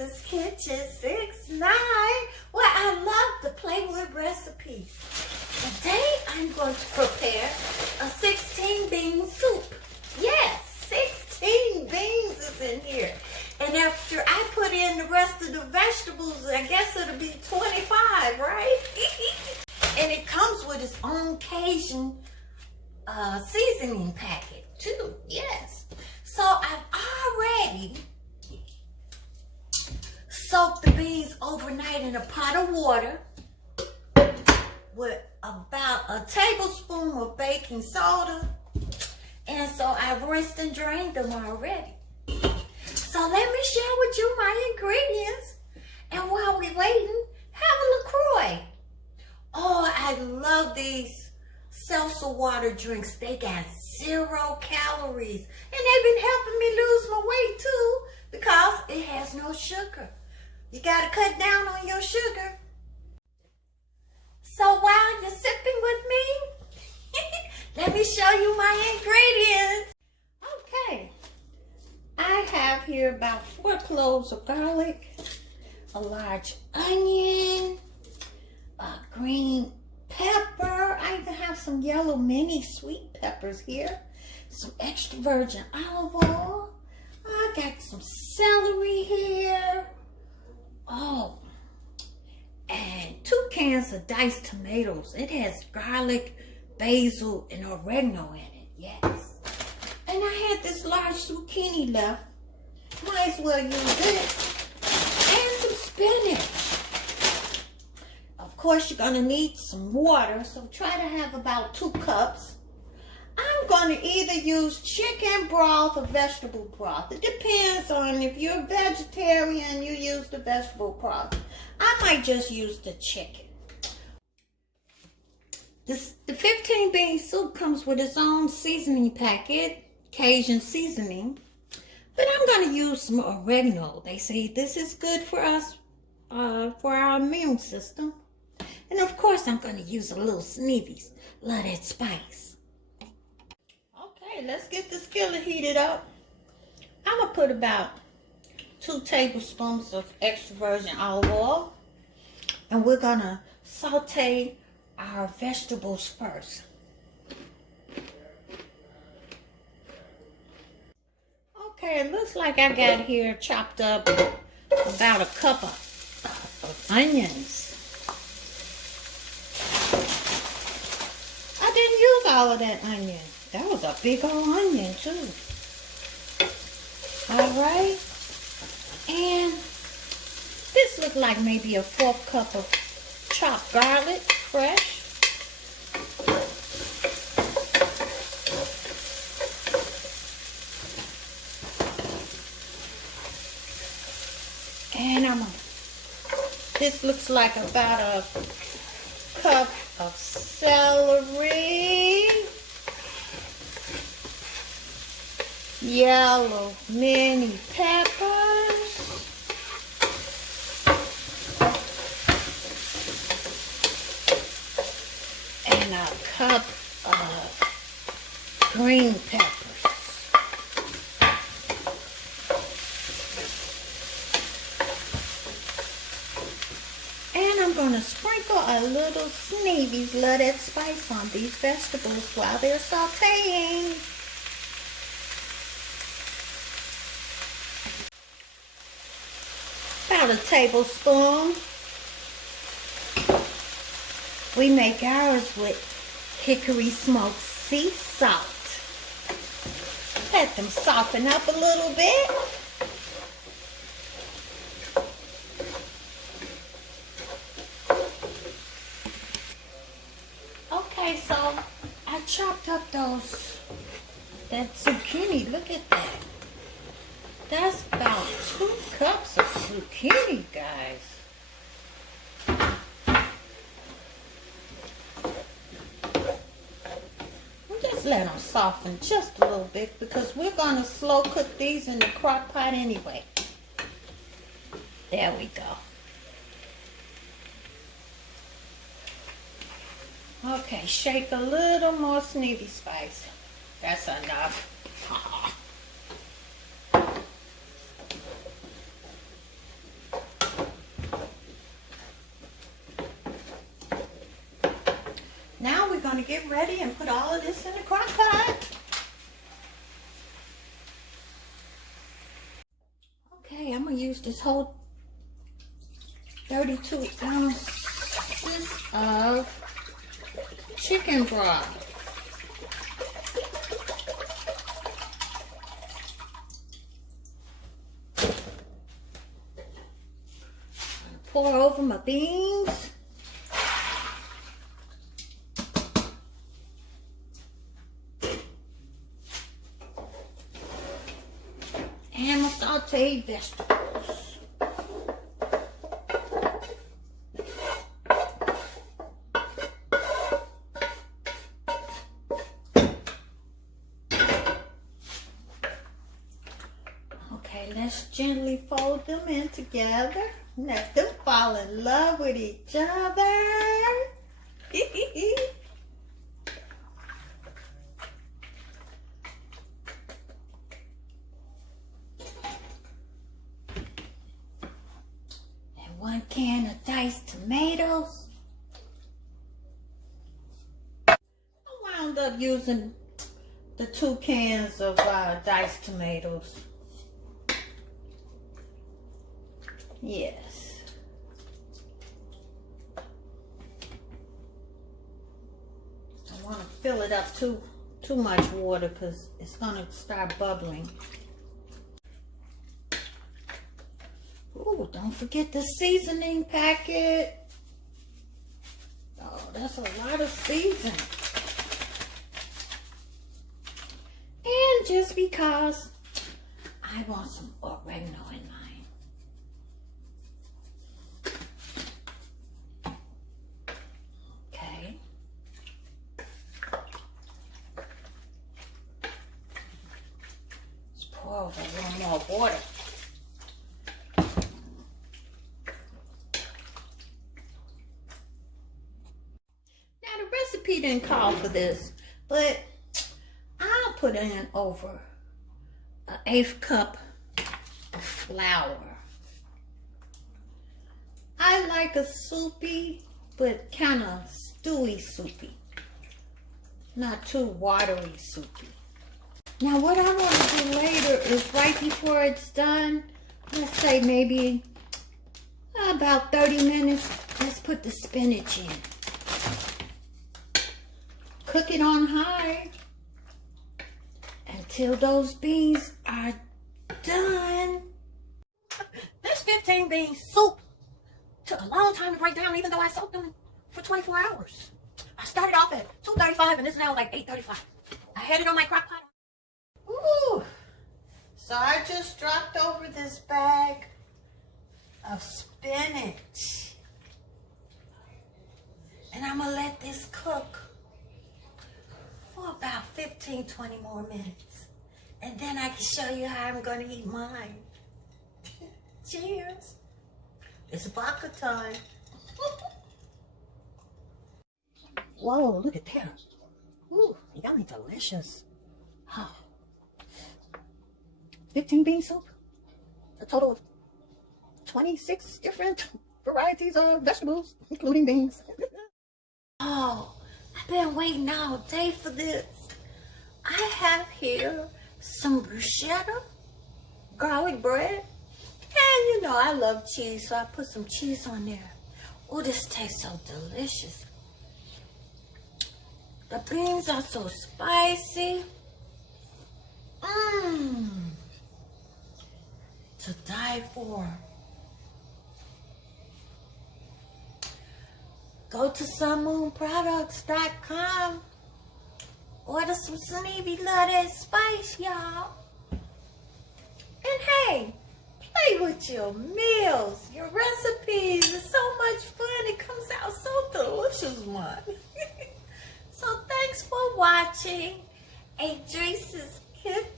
Lisa's Kitchen 6'9", where I love to play with recipes. Today I'm going to prepare a 16-bean soup. Yes, 16 beans is in here. And after I put in the rest of the vegetables, I guess it'll be 25, right? And it comes with its own Cajun seasoning packet too, yes. So I've already soaked the beans overnight in a pot of water with about a tablespoon of baking soda. And so I've rinsed and drained them already. So let me share with you my ingredients. And while we're waiting, have a LaCroix. Oh, I love these seltzer water drinks. They got 0 calories. And they've been helping me lose my weight too because it has no sugar. You gotta cut down on your sugar. So while you're sipping with me, let me show you my ingredients. Okay, I have here about 4 cloves of garlic, a large onion, a green pepper. I even have some yellow mini sweet peppers here, some extra virgin olive oil. I got some celery here. Oh, and 2 cans of diced tomatoes. It has garlic, basil, and oregano in it, yes. And I had this large zucchini left. Might as well use it. And some spinach. Of course, you're gonna need some water, so try to have about 2 cups. I'm gonna either use chicken broth or vegetable broth. It depends on if you're a vegetarian, you use the vegetable broth. I might just use the chicken. The 15-bean soup comes with its own seasoning packet, Cajun seasoning. But I'm going to use some oregano. They say this is good for us, for our immune system. And of course, I'm going to use a little Sneevy Love That spice. Okay, let's get the skillet heated up. I'm going to put about 2 tablespoons of extra virgin olive oil. And we're going to saute our vegetables first. Okay, it looks like I got here chopped up about a cup of onions. I didn't use all of that onion. That was a big old onion too. Alright. And this looked like maybe a 4th cup of chopped garlic, fresh. And this looks like about a cup of celery, yellow mini peppers, and a cup of green peppers. And I'm going to sprinkle a little Sneevy Love That spice on these vegetables while they're sauteing. About a tablespoon. We make ours with hickory smoked sea salt. Let them soften up a little bit. Okay, so I chopped up that zucchini. Look at that. That's about 2 cups of zucchini, guys. Just let them soften just a little bit because we're going to slow cook these in the crock pot anyway. There we go. Okay, shake a little more Sneevy spice. That's enough. get ready and put all of this in the crock pot. Okay, I'm going to use this whole 32 ounces of chicken broth. Pour over my beans. And my sauteed vegetables. Okay, let's gently fold them in together. Let them fall in love with each other. And 1 can of diced tomatoes. I wound up using the 2 cans of diced tomatoes. Yes. I want to fill it up too much water because it's going to start bubbling. Ooh, don't forget the seasoning packet. Oh, that's a lot of seasoning. And just because I want some oregano in mine. Oh, a little more water. Now the recipe didn't call for this, but I'll put in over an 1/8 cup of flour. I like a soupy, but kind of stewy soupy. Not too watery soupy. Now what I want to do later is right before it's done, let's say maybe about 30 minutes, let's put the spinach in. Cook it on high until those beans are done. This 15 bean soup took a long time to break down even though I soaked them for 24 hours. I started off at 2:35 and it's now like 8:35. I had it on my crock pot. Ooh. So I just dropped over this bag of spinach. And I'm going to let this cook for about 15-20 more minutes. And then I can show you how I'm going to eat mine. Cheers. It's vodka time. Whoa, look at that. Ooh, yummy, delicious. Oh. 15 bean soup, a total of 26 different varieties of vegetables, including beans. Oh, I've been waiting all day for this. I have here some bruschetta, garlic bread, and you know I love cheese, so I put some cheese on there. Oh, this tastes so delicious. The beans are so spicy. To die for. Go to sunmoonproducts.com. Order some Sneevy Love That Spice, y'all. And hey, play with your meals, your recipes. It's so much fun. It comes out so delicious, one. So thanks for watching Adrice's Kitchen.